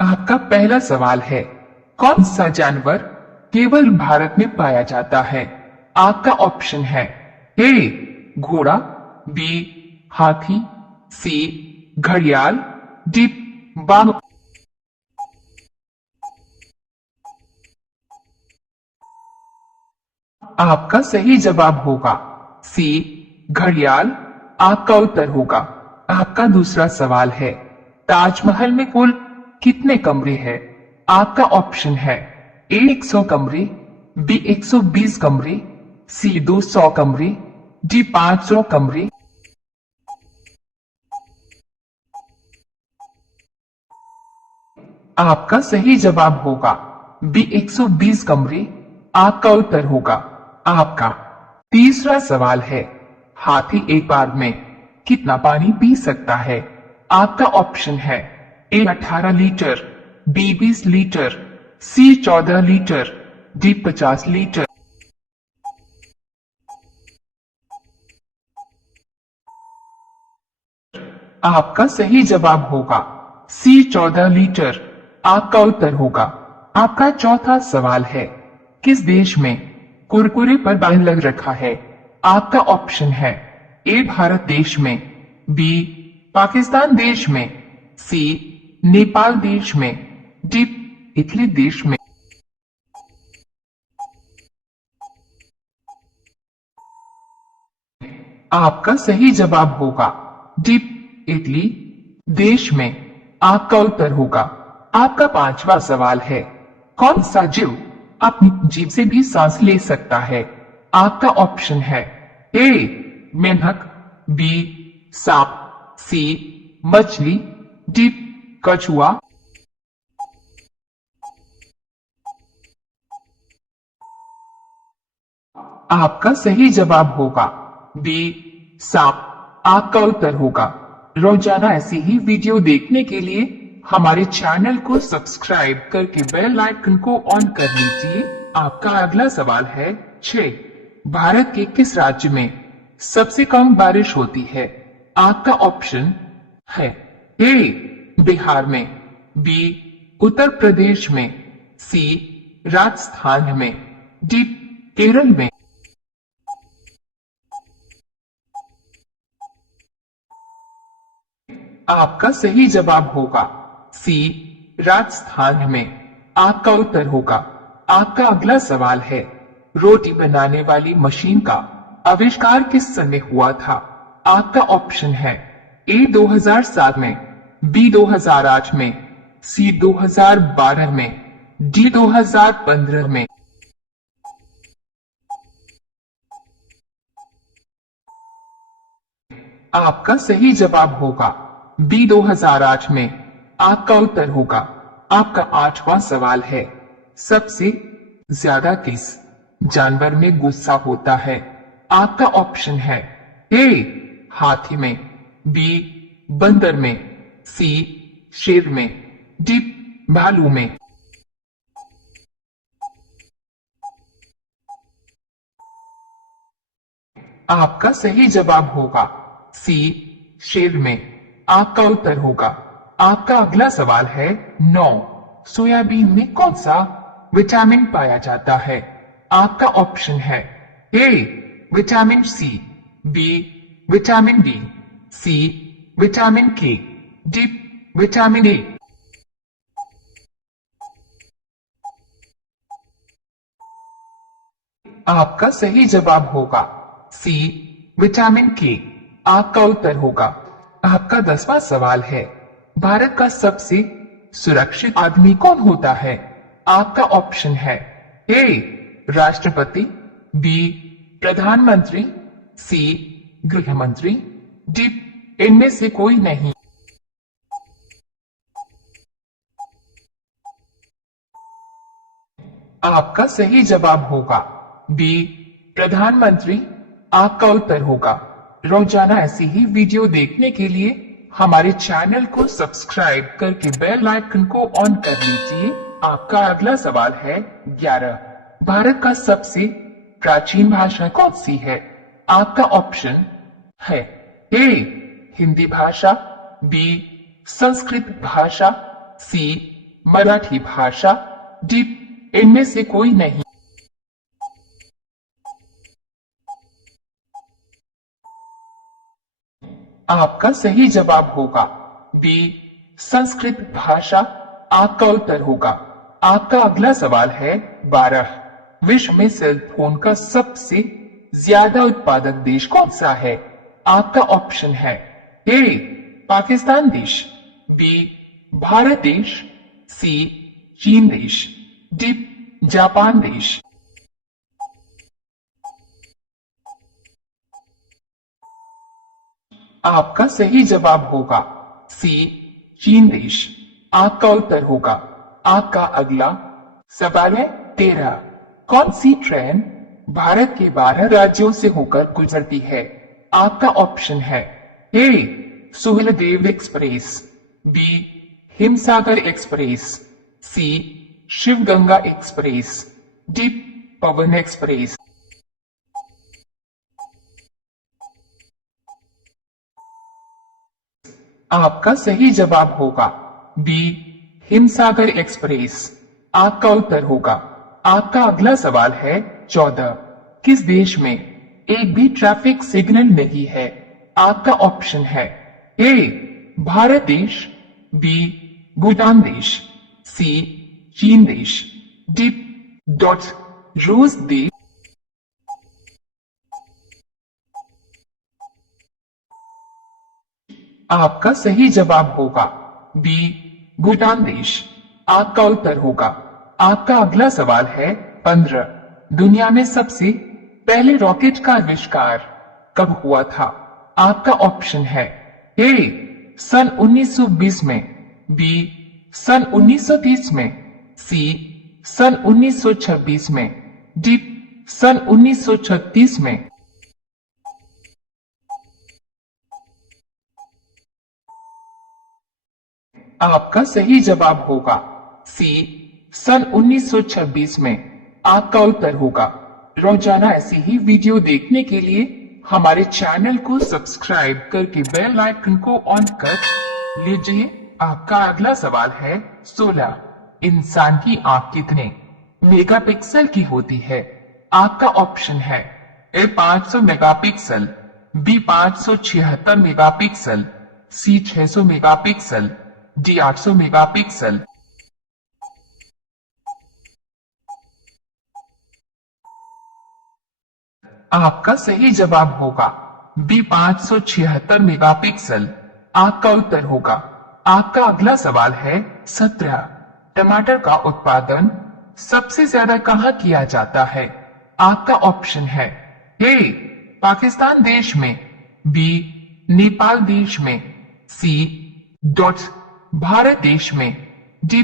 आपका पहला सवाल है, कौन सा जानवर केवल भारत में पाया जाता है? आपका ऑप्शन है ए घोड़ा, बी हाथी, सी घड़ियाल, डी बाघ। आपका सही जवाब होगा सी घड़ियाल। आपका उत्तर होगा। आपका दूसरा सवाल है, ताजमहल में कुल कितने कमरे हैं? आपका ऑप्शन है ए 100 कमरे, बी 120 कमरे, सी 200 कमरे, डी 500 कमरे। आपका सही जवाब होगा बी 120 कमरे। आपका उत्तर होगा। आपका तीसरा सवाल है, हाथी एक बार में कितना पानी पी सकता है? आपका ऑप्शन है ए 18 लीटर, बी 20 लीटर, सी 14 लीटर, डी 50 लीटर। आपका सही जवाब होगा सी 14 लीटर। आपका उत्तर होगा। आपका चौथा सवाल है, किस देश में कुरकुरे पर बैन लग रखा है? आपका ऑप्शन है ए भारत देश में, बी पाकिस्तान देश में, सी नेपाल देश में, डी इटली देश में। आपका सही जवाब होगा डी इटली देश में। आपका उत्तर होगा। आपका पांचवा सवाल है, कौन सा जीव अपनी जीभ से भी सांस ले सकता है? आपका ऑप्शन है ए मेंढक, बी सांप, सी मछली, डी कछुआ। आपका सही जवाब होगा बी सांप। आपका उत्तर होगा। रोजाना ऐसी ही वीडियो देखने के लिए हमारे चैनल को सब्सक्राइब करके बेल आइकन को ऑन कर लीजिए। आपका अगला सवाल है 6, भारत के किस राज्य में सबसे कम बारिश होती है? आपका ऑप्शन है ए बिहार में, बी उत्तर प्रदेश में, सी राजस्थान में, डी केरल में। आपका सही जवाब होगा सी राजस्थान में। आपका उत्तर होगा। आपका अगला सवाल है, रोटी बनाने वाली मशीन का आविष्कार किस सन में हुआ था? आपका ऑप्शन है ए 2007 में, बी 2008 में, सी 2012 में, डी 2015 में। आपका सही जवाब होगा बी 2008 में। आपका उत्तर होगा। आपका आठवां सवाल है, सबसे ज्यादा किस जानवर में गुस्सा होता है? आपका ऑप्शन है ए हाथी में, बी बंदर में, सी शेर में, डी भालू में। आपका सही जवाब होगा सी शेर में। आपका उत्तर होगा। आपका अगला सवाल है 9, सोयाबीन में कौन सा विटामिन पाया जाता है? आपका ऑप्शन है A vitamin C, B vitamin D, C vitamin K, D vitamin A. आपका सही जवाब होगा सी विटामिन के। आपका उत्तर होगा। आपका 10वां सवाल है, भारत का सबसे सुरक्षित आदमी कौन होता है? आपका ऑप्शन है ए राष्ट्रपति, बी प्रधानमंत्री, सी गृह मंत्री, डी इनमें से कोई नहीं। आपका सही जवाब होगा बी प्रधानमंत्री। आपका उत्तर होगा। रोजाना ऐसी ही वीडियो देखने के लिए हमारे चैनल को सब्सक्राइब करके बेल आइकन को ऑन कर लीजिए। आपका अगला सवाल है 11, भारत का सबसे प्राचीन भाषा कौन सी है? आपका ऑप्शन है ए हिंदी भाषा, बी संस्कृत भाषा, सी मराठी भाषा, डी इनमें से कोई नहीं। आपका सही जवाब होगा बी संस्कृत भाषा। आपका उत्तर होगा। आपका अगला सवाल है 12। विश्व में सेल फोन का सबसे ज्यादा उत्पादक देश कौन सा है? आपका ऑप्शन है ए पाकिस्तान देश, बी भारत देश, सी चीन देश, डी जापान देश। आपका सही जवाब होगा सी चीन देश। आपका उत्तर होगा। आपका अगला सवाल है 13। कौन सी ट्रेन भारत के 12 राज्यों से होकर गुजरती है? आपका ऑप्शन है A Suheldev Express, B Himsagar Express, C Shivganga Express, D Pawan Express. आपका सही जवाब होगा बी हिमसागर एक्सप्रेस। आपका उत्तर होगा। आपका अगला सवाल है 14। किस देश में एक भी ट्रैफिक सिग्नल नहीं है? आपका ऑप्शन है ए भारत देश, बी भूटान देश, सी चीन देश, डी डॉट रूस देश। आपका सही जवाब होगा बी भूटान देश। आपका उत्तर होगा। आपका अगला सवाल है 15। दुनिया में सबसे पहले रॉकेट का आविष्कार कब हुआ था? आपका ऑप्शन है ए सन 1920 में, बी सन 1930 में, सी सन 1926 में, डी सन 1936 में। आपका सही जवाब होगा सी सन 1926 में। आपका उत्तर होगा। रोजाना ऐसी ही वीडियो देखने के लिए हमारे चैनल को सब्सक्राइब करके बेल आइकन को ऑन कर लीजिए। आपका अगला सवाल है 16। इंसान की आंख कितने मेगापिक्सल की होती है? आपका ऑप्शन है ए 500 मेगापिक्सल, बी 576 मेगापिक्सल, सी 600 मेगापिक्सल, डी 800 मेगापिक्सल। आपका सही जवाब होगा बी 576 मेगापिक्सल। आपका उत्तर होगा। आपका अगला सवाल है 17। टमाटर का उत्पादन सबसे ज्यादा कहाँ किया जाता है? आपका ऑप्शन है ए पाकिस्तान देश में, बी नेपाल देश में, सी डॉट भारत देश में, डी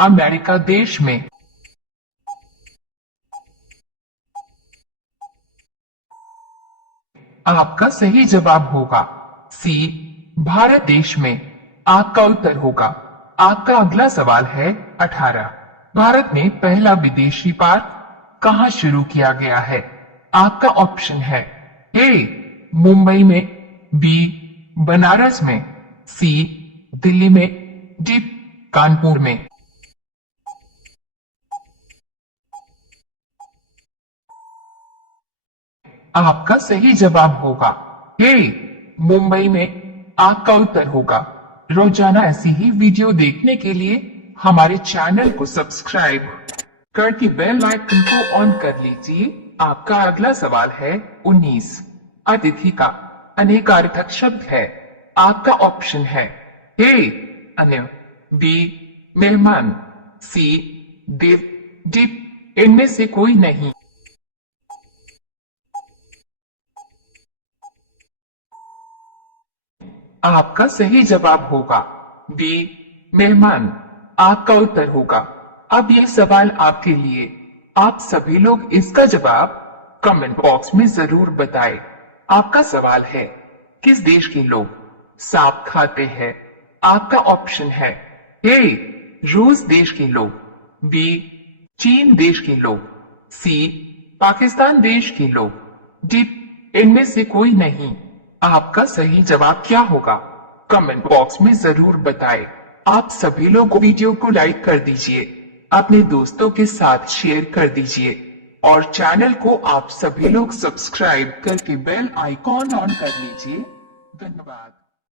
अमेरिका देश में। आपका सही जवाब होगा सी भारत देश में। आपका उत्तर होगा। आपका अगला सवाल है 18। भारत में पहला विदेशी पार्क कहाँ शुरू किया गया है? आपका ऑप्शन है ए मुंबई में, बी बनारस में, सी दिल्ली में, डी कानपुर में। आपका सही जवाब होगा ए मुंबई में। आपका उत्तर होगा। रोजाना ऐसी ही वीडियो देखने के लिए हमारे चैनल को सब्सक्राइब करके बेल आइकन को ऑन कर लीजिए। आपका अगला सवाल है 19। अतिथि का अनेकार्थक शब्द है। आपका ऑप्शन है ए अन्य, बी मेहमान, सी देव, डी इनमें से कोई नहीं। आपका सही जवाब होगा बी मेहमान। आपका उत्तर होगा। अब यह सवाल आपके लिए। आप सभी लोग इसका जवाब कमेंट बॉक्स में जरूर बताएं। आपका सवाल है किस देश के लोग सांप खाते हैं? आपका ऑप्शन है ए रूस देश के लोग, बी चीन देश के लोग, सी पाकिस्तान देश के लोग, डी इनमें से कोई नहीं। आपका सही जवाब क्या होगा? कमेंट बॉक्स में जरूर बताएं। आप सभी लोग वीडियो को लाइक कर दीजिए, अपने दोस्तों के साथ शेयर कर दीजिए और चैनल को आप सभी लोग सब्सक्राइब करके बेल आइकॉन ऑन कर लीजिए। धन्यवाद।